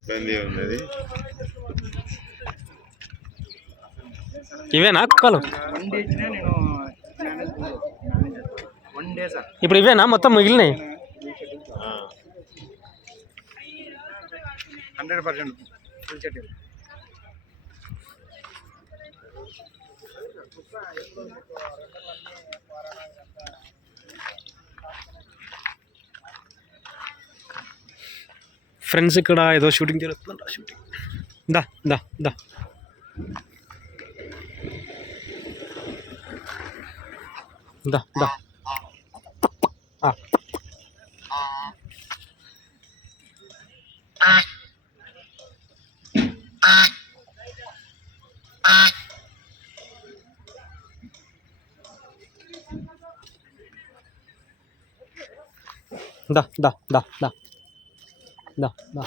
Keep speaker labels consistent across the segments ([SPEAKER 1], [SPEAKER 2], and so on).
[SPEAKER 1] ఇబ్బంది ఉన్నది.
[SPEAKER 2] ఇవేనా కుక్కలు? ఇప్పుడు ఇవేనా? మొత్తం మిగిలినాయి?
[SPEAKER 3] హండ్రెడ్ పర్సెంట్
[SPEAKER 2] ఫ్రెండ్స్ ఇక్కడ ఏదో షూటింగ్ జరుగుతుందంట షూటింగ్ దా దా దా దా దా ఆ. దా దా దా 나, 나.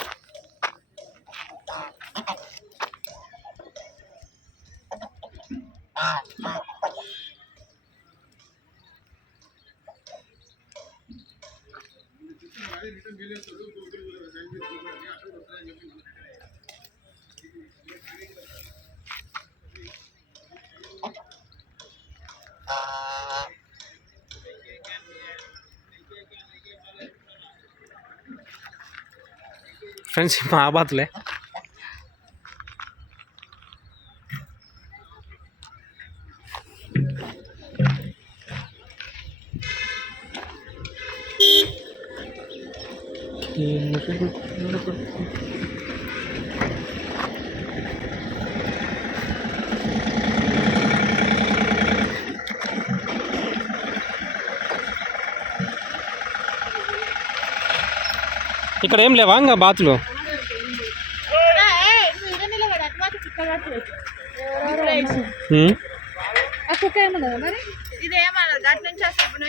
[SPEAKER 2] Uh... ఫ్రెండ్స్ మా బాతులే ఇక్కడ ఏం లేవా? ఇంకా బాతులు. ఉమ్.
[SPEAKER 4] ఇదేమన్నా గట్ నుంచి వస్తాయి. ఇప్పుడు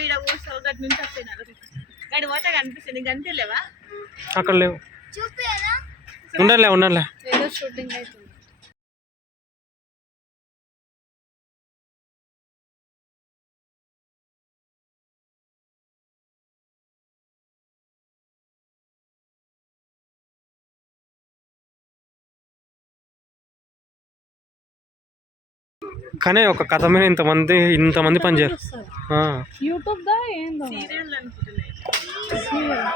[SPEAKER 2] కానీ ఒక కథ మీద ఇంతమంది ఇంతమంది పనిచేయరు ఆ.
[SPEAKER 5] యూట్యూబ్ దా ఏందో?
[SPEAKER 4] Serial అనుకుంటున్నాయి
[SPEAKER 5] serial.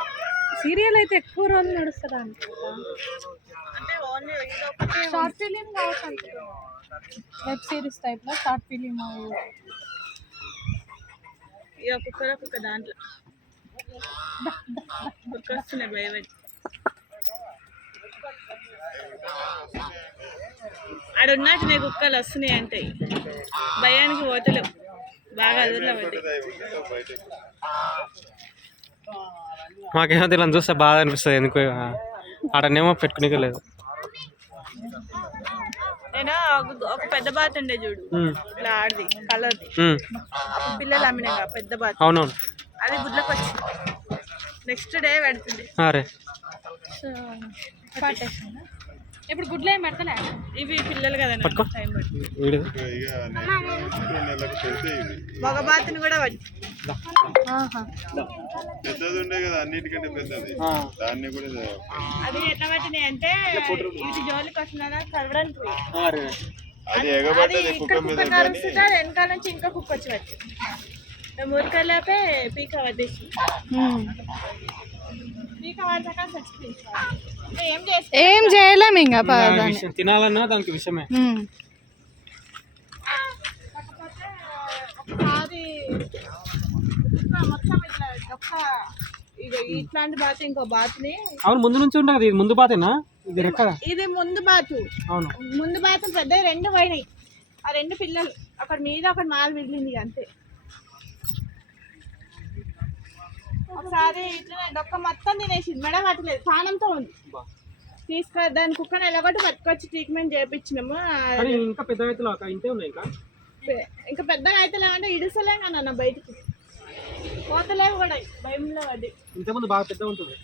[SPEAKER 5] సీరియల్ అయితే ఎక్కువ రోజులు నడుస్తుంది? షార్ట్ ఫిలిం కావచ్చు వెబ్ సిరీస్ టైప్లో షార్ట్ ఫిలిం
[SPEAKER 4] ఇక దాంట్లో. కుక్క వస్తున్నాయి భయం ఆడ ఉన్నట్టు నేను కుక్కలు వస్తున్నాయి అంటే భయానికి పోతలేవు బాగా అదుర్లో
[SPEAKER 2] మాకేమో ఇలా చూస్తే బాధ అనిపిస్తుంది ఎందుకు ఆడనేమో పెట్టుకునే లేదు
[SPEAKER 4] నేను ఒక- పెద్ద బాత్ ఉండే చూడు. ఇట్లా ఆడిది కలర్ది. పిల్లలు అమ్మినాగా పెద్ద బాత్.
[SPEAKER 2] అవునవును.
[SPEAKER 4] అది గుడ్లకు వచ్చి. నెక్స్ట్ డే పెడుతుంది
[SPEAKER 2] అరే.
[SPEAKER 5] ఇప్పుడు గుడ్లు ఏం పెడతలే?
[SPEAKER 4] ఇవి పిల్లలు కదా
[SPEAKER 2] పట్టుకో.
[SPEAKER 4] టైం పట్టి
[SPEAKER 2] వీడు
[SPEAKER 1] ఇక రెండు నెలలకు పెడితే ఇవి
[SPEAKER 4] మగ బాతుని కూడా
[SPEAKER 1] పెద్దది ఉండే కదా అన్నిటికంటే పెద్దది. దాన్ని కూడా
[SPEAKER 4] అది ఎట్లా పట్టినాయి అంటే ఇటు జోలికి వస్తున్నారా కలవడానికి
[SPEAKER 1] అది ఎగబడ్డది కుక్క మీద
[SPEAKER 4] వెనకాల నుంచి ఇంకా కుక్క వచ్చి పట్టి. మేము ఊరికెళ్ళాపే పీక పట్టేసి పీక పడ్డాక చచ్చిపోయింది ఏం
[SPEAKER 5] చేయలేం ఇంకా
[SPEAKER 2] తినాలన్నా దానికి విషయమే
[SPEAKER 4] ఇట్లాంటి బాత్ ఇంకో బాత్ని.
[SPEAKER 2] అవును ముందు నుంచి ఉంటుంది ఇది. ముందు బాతేనా? ఇది
[SPEAKER 4] ఇది ముందు బాతు.
[SPEAKER 2] అవును.
[SPEAKER 4] ముందు బాత్రూమ్ పెద్ద రెండు పోయినాయి. ఆ రెండు పిల్లలు. ఒకటి మీద ఒకటి మాలు మిగిలింది ఇక అంతే. ఒకసారి ఇట్లా డొక్క మొత్తం తినేసింది. మెడ పట్టలేదు. ప్రాణంతో ఉంది. తీసుకు దాని కుక్కను ఎలాగొట్టి పట్టుకొచ్చి ట్రీట్మెంట్ చేయించినాము
[SPEAKER 2] కానీ ఇంకా పెద్ద ఇంతే ఉన్నాయి ఇంకా?
[SPEAKER 4] ఇంకా పెద్దగా అయితే లేవంటే ఇడుసలేం కదా అన్న బయటికి. పోతలేవు కూడా. భయంలో పడి
[SPEAKER 2] ఇంతకుముందు బాగా పెద్ద ఉంటుంది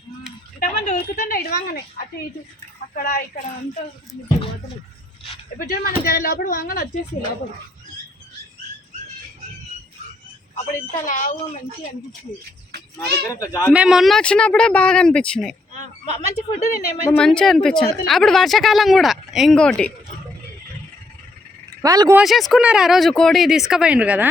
[SPEAKER 4] ఇంతమంది ఉరుకుతుండే ఇడవంగానే. అటు ఇటు. అక్కడ ఇక్కడ అంతా ఉరుకుతుంది పోతలేదు. ఇప్పుడు చూడు మనం జర లోపల వాంగని వచ్చేసి లోపల. అప్పుడు ఇంత లావుగా మంచిగా అనిపించింది.
[SPEAKER 5] మేము మొన్న వచ్చినప్పుడే బాగా అనిపించినాయి.
[SPEAKER 4] మంచి ఫుడ్
[SPEAKER 5] మంచిగా అనిపించింది. అప్పుడు వర్షాకాలం కూడా ఇంకోటి. వాళ్ళు కోసేసుకున్నారు ఆ రోజు కోడి తీసుకుపోయిండ్రు కదా?